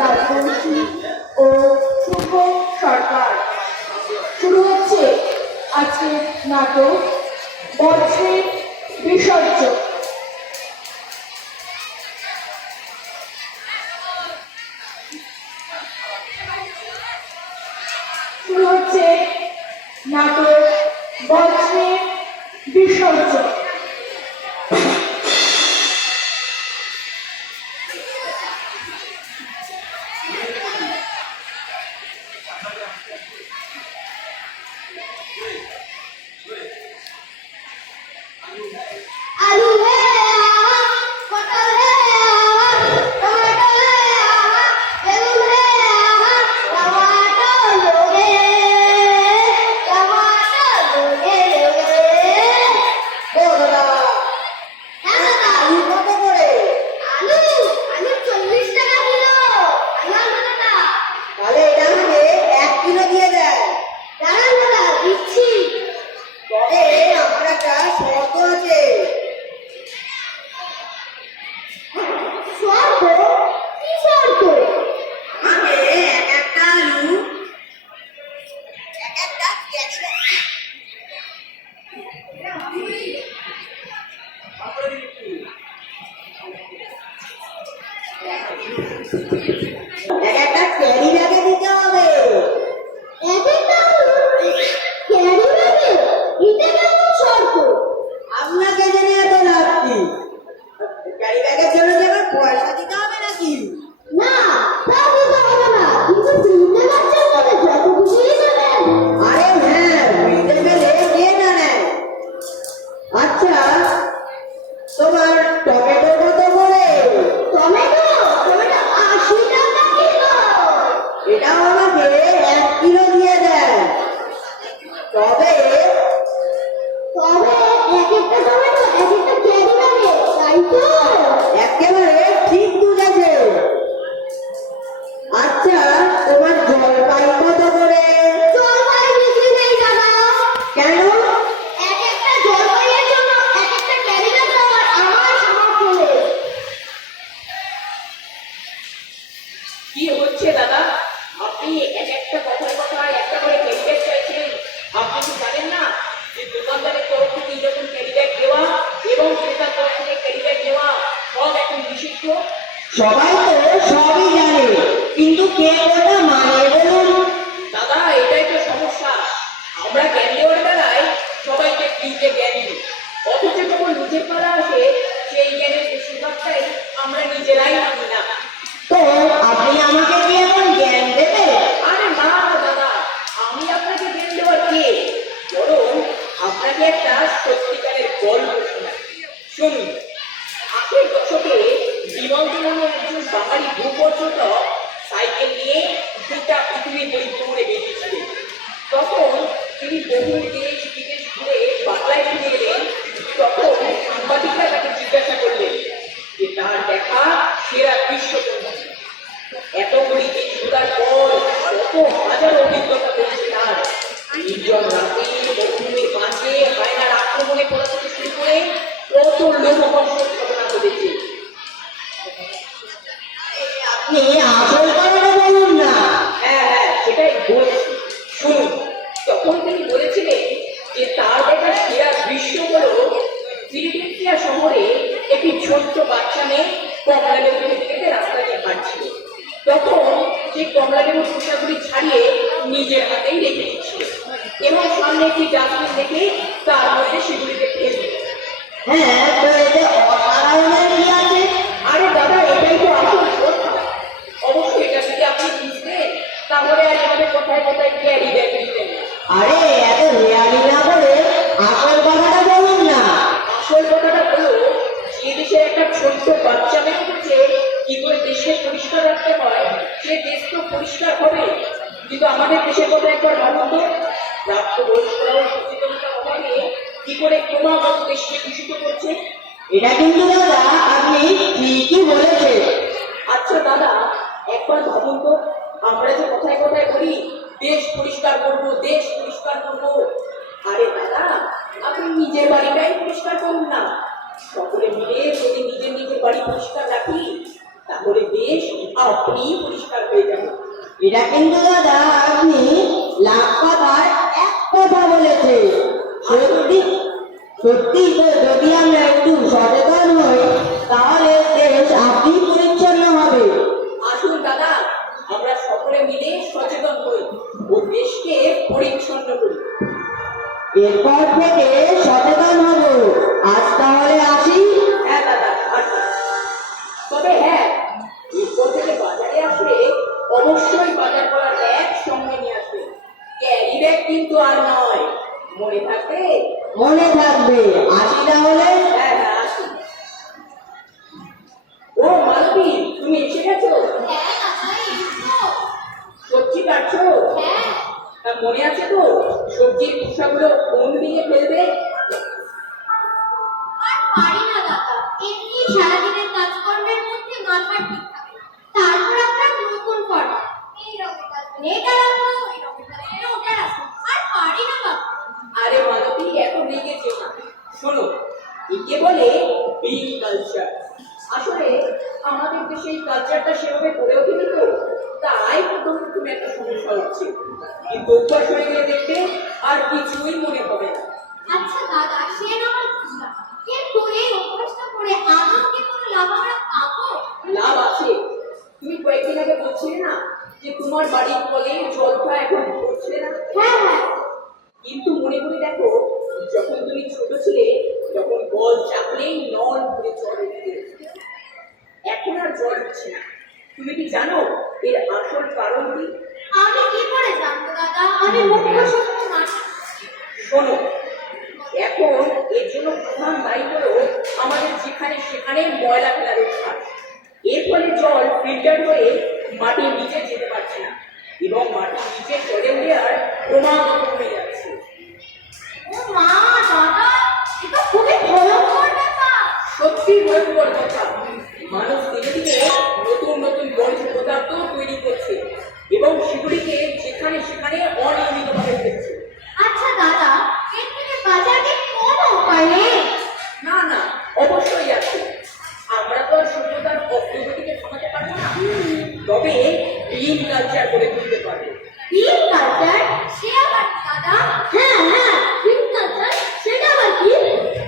রাজবংশী ও শুভ সরকার। শুরু হচ্ছে আজকের নাটক বজ্রের বিসর্জন। শুরু হচ্ছে নাটক বজ্রের বিসর্জন। সবাই তো সবই জানে, কিন্তু কে ওটা মানে বলুন? দাদা, এটাই তো সমস্যা। আমরা জ্ঞান দেওয়ার বেলায় সবাইকে ফ্রিতে জ্ঞান দিই, অথচ যখন নিজের পালা আসে সেই জ্ঞানের বেশিরভাগটাই আমরা নিজেরাই মানি না। তো আপনি আমাকে কি এখন জ্ঞান দেবে? আরে না দাদা, আমি আপনাকে জ্ঞান দেওয়ার কে? বরং আপনাকে একটা সত্যিকারের গল্প শোনাই। শুনুন, ৮০ দশকে জীবন্ত নামে একজন বাঙালি ভূপর্যটক সাইকেল নিয়ে গোটা পৃথিবী পরিভ্রমণে বেরিয়েছিলেন। তখন তিনি বহু দেশ বিদেশ ঘুরে বাংলায় ফিরে এলেন। তখন সাংবাদিকরা তাকে জিজ্ঞাসা করলেন যে তার দেখা সেরা দৃশ্য কোনটি। এতগুলি দেশ ঘোরার পর কত হাজার অভিজ্ঞতা হয়েছে তার। নির্জন রাতে মরুভূমির মাঝে হায়নার আক্রমণে পড়া থেকে শুরু করে কত লোকবর্ষণ ঘটনা ঘটেছে। আপনি আসল কথাটা বলুন না। হ্যাঁ, সেটাই বলছি। শুনুন, তখন তিনি বলেছিলেন যে তার দেখা সেরা দৃশ্য হলো ফিলিপিন্সিয়া শহরে একটি ছোট্ট বাচ্চা মেয়ে কমলালেবু খেতে রাস্তা দিয়ে হাঁটছিল। তখন সেই কমলালেবুর খোসাগুলি ছাড়িয়ে নিজের হাতেই রেখে দিচ্ছিল এবং সামনে একটি ডাস্টবিন দেখে তার মধ্যে সেগুলিকে ফেলল। হ্যাঁ, তো এতে অসাধারণের কি আছে? আরে দাদা, এটাই তো আসল কথা। অবশ্যই এটা যদি আপনি বুঝতেন তাহলে আর আমাদের কথায় কথায় ক্যারি ব্যাগ দিতেন না। আরে এত রিয়ালি না বলে আসল কথাটা বলুন না। আসল কথাটা হলো, যে দেশের একটা ছোট্ট বাচ্চা মেয়ে বলছে কি করে দেশকে পরিষ্কার রাখতে হয়, সে দেশ তো পরিষ্কার হবে। কিন্তু আমাদের দেশের কথা একবার ভাবুন তো, প্রাপ্তবয়স্করাও সচেতনতার অভাবে কি করে ক্রমাগত দেশকে দূষিত করছে। এটা কিন্তু দাদা আপনি ঠিকই বলেছেন। আচ্ছা দাদা, একবার ভাবুন তো, আমরা যে কথায় কথায় বলি দেশ পরিষ্কার করবো, দেশ পরিষ্কার করবো। আরে দাদা, আপনি নিজের বাড়িটাই পরিষ্কার করুন না। সকলে মিলে যদি নিজের নিজের বাড়ি পরিষ্কার রাখি তাহলে বেশ আপনি পরিষ্কার হয়ে যাবেন। এটা কিন্তু দাদা আপনি লাখ কথার এক কথা বলেছে। সত্যি সত্যি তো যদি আমরা একটু সচেতন হই তাহলে দেশ আপনি পরিচ্ছন্ন হবে। আসুন দাদা, আমরা সকলে মিলে সচেতন হই ও দেশকে পরিচ্ছন্ন করি। এরপর থেকে সচেতন হব। আজ তাহলে আসি। হ্যাঁ দাদা, আসুন। তবে হ্যাঁ, এরপর থেকে বাজারে আসলে অবশ্যই বাজার করার ব্যাগ সঙ্গে নিয়ে আসবে। ক্যারি ব্যাগ কিন্তু আর নয়, মনে থাকবে? মনে থাকবে। আসি তাহলে। হ্যাঁ হ্যাঁ, আসুন। ও মালতী, তুমি এসে গেছো? হ্যাঁ দাদা, এই তো। সবজি কাটছো? হ্যাঁ। তা মনে আছে তো সবজির খোসাগুলো কোন দিকে ফেলবে? আর পারি না দাদা, এমনি সারাদিনের কাজকর্মের মধ্যে মাথা ঠিক থাকে না। তারপর আপনার নতুন করা এই রকম কাজ এটা রাখো, এই রকম কাজ ওটা রাখো, আর পারি না বাবা। আরে মালতী, এত রেগে যেও না। শোনো, একে বলে বিল কালচার। আসলে আমাদের দেশে এই কালচারটা সেভাবে গড়ে ওঠেনি তো, তাই প্রথম একটা সমস্যা হচ্ছে। কিন্তু অভ্যাস হয়ে গেলে দেখবে আর কিছুই মনে হবে না। আচ্ছা দাদা, সে না হয় বুঝলাম, কিন্তু এই অভ্যাসটা করে আদৌ কি কোনো লাভ আমরা পাবো? লাভ আছে। তুমি কয়েকদিন আগে বলছিলে না যে তোমার বাড়ির কলে জলটা এখন পড়ছে না? হ্যাঁ হ্যাঁ। কিন্তু মনে করে দেখো, যখন তুমি ছোট ছিলে তখন কল চাপলেই নল ভরে জল উঠতে। এখন আর জল উঠছে না। তুমি কি জানো এর আসল কারণ কি? আমি কি করে জানবো দাদা? আমি মুখ্য সূত্র মানুষ। শোনো, এখন এর জন্য প্রধান দায়ী হলো আমাদের যেখানে সেখানে ময়লা ফেলার অভ্যাস। এর ফলে জল ফিল্টার হয়ে মাটির নিচে যেতে পারছে না এবং মাটির নিচে জলের লেয়ার ক্রমাগত কমে যাচ্ছে। ও মা, দাদা, এটা খুবই ভয়ঙ্কর ব্যাপার। সত্যি ভয়ঙ্কর কথা। মানুষ ধীরে ধীরে নতুন নতুন বর্জ্য পদার্থ তৈরি করছে এবং সেগুলিকে যেখানে সেখানে অনিয়মিতভাবে ফেলছে। আচ্ছা দাদা, এর থেকে বাঁচার কি কোনো উপায় নেই? না না, অবশ্যই আছে। আমরা তো আর সভ্যতার অগ্রগতিকে থামাতে পারবো না, তবে গ্রিন কালচার করে তুলতে পারবো। Green culture? সে আবার কি দাদা? হ্যাঁ হ্যাঁ, গ্রিন কালচার, সেটা আবার কি?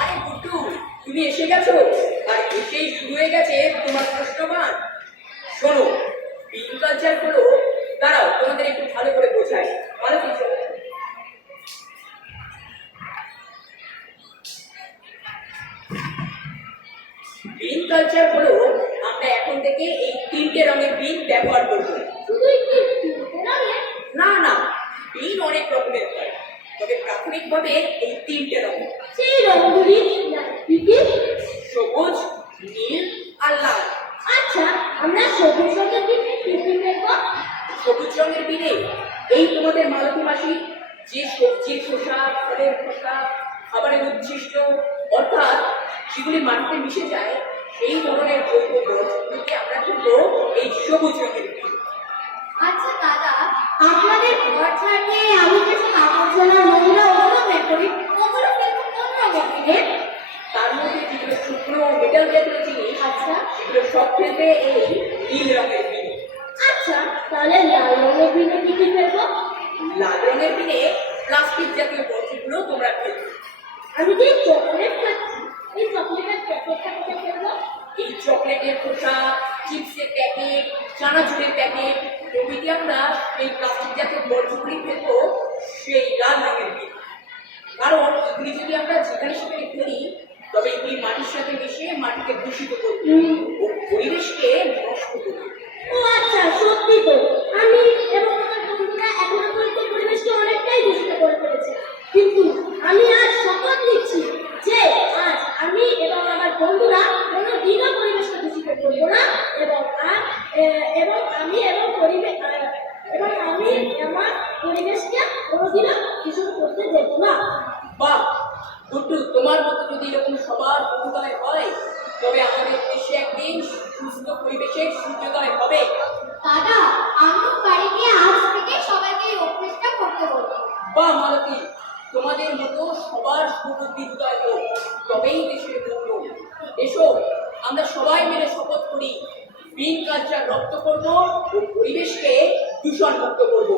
আরে গুড্ডু, তুমি এসে গেছো আর এসেই শুরু হয়ে গেছে তোমার প্রশ্নমান। শোনো, গ্রিন কালচার হলো, দাঁড়াও তোমাদের একটু ভালো করে বোঝাই। ভালো কিছু বিন কালচার হলো, আমরা এখন থেকে এই তিনটে রঙের বিন ব্যবহার করব। শুধুই কি রঙের? না না, বিন অনেক রকমের হয়, তবে প্রাথমিকভাবে এই তিনটে রঙ: সেই রঙগুলি কি কি? সবুজ, নীল আর লাল। আচ্ছা, আমরা সবুজ রঙের কি নেব? সবুজ রঙের বিনে এই তোমাদের মালতী মাসি যে সবজির খোসা, ফলের খোসা, খাবারের উচ্ছিষ্ট, অর্থাৎ যেগুলি মাটিতে মিশে যায় সেই ধরনের জৈব বর্জ্যগুলিকে আমরা কিন্তু এই সবুজ রঙের বিন। আচ্ছা দাদা, আপনাদের ঘর ছাড়িয়ে আমি যেসব আবর্জনা নোংরা ওগুলো বের করি, ওগুলো কিন্তু কোন রঙের কিনে? তার মধ্যে যেগুলো শুকনো মেটাল জাতীয় জিনিস, আচ্ছা সেগুলো সব ফেলবে এই নীল রঙের বিনে। আচ্ছা, তাহলে লাল রঙের বিনে কি কি ফেলবো? লাল রঙের বিনে প্লাস্টিক জাতীয় বর্জ্যগুলো তোমরা ফেলবে। আমি যে চকলেট খাচ্ছি, এই চকলেটের প্যাকেটটা কোথায় ফেলবো? এই চকলেটের খোসা, চিপসের প্যাকেট, চানাচুরের প্যাকেট প্রভৃতি আমরা এই প্লাস্টিক জাতীয় বর্জ্যগুলি ফেলবো সেই লাল রঙের বিনে। কারণ এগুলি যদি আমরা যেখানে সেখানে ফেলি তবে এগুলি মাটির সাথে মিশে মাটিকে দূষিত করবে ও পরিবেশকে নষ্ট করবে। ও আচ্ছা, সত্যি তো। আমি এবং আমার বন্ধুরা এখনো পর্যন্ত পরিবেশকে অনেকটাই দূষিত করে ফেলেছে, কিন্তু আমি আজ শপথ নিচ্ছি যে আজ আমি এবং আমার বন্ধুরা কোনোদিনও পরিবেশকে দূষিত করব না এবং এবং আমি এবং আমার পরিবেশকে কোনোদিনও দূষিত করতে দেব না। বাহ গুড্ডু, তোমার মতো যদি এরকম সবার অভিজ্ঞতায় হয় তবে আমাদের দেশে একদিন সুস্থ পরিবেশের সূর্যোদয় হবে। দাদা, আমি বাড়িতে আজ থেকে সবাইকে এই অভ্যেসটা করতে বলবো। বাহ মালতী, তোমাদের মতো সবার সুবুদ্ধি উদয় হোক, তবেই দেশের মঙ্গল। এসো আমরা সবাই মিলে শপথ করি বিন কালচার রপ্ত করব ও পরিবেশকে দূষণ মুক্ত করব।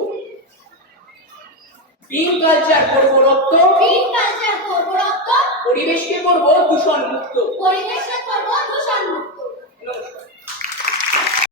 বিন কালচার করব রপ্ত, গ্রিন কালচার করবো রক্ত, পরিবেশকে করব দূষণ মুক্ত। পরিবেশকে করবো দূষণ মুক্ত। নমস্কার।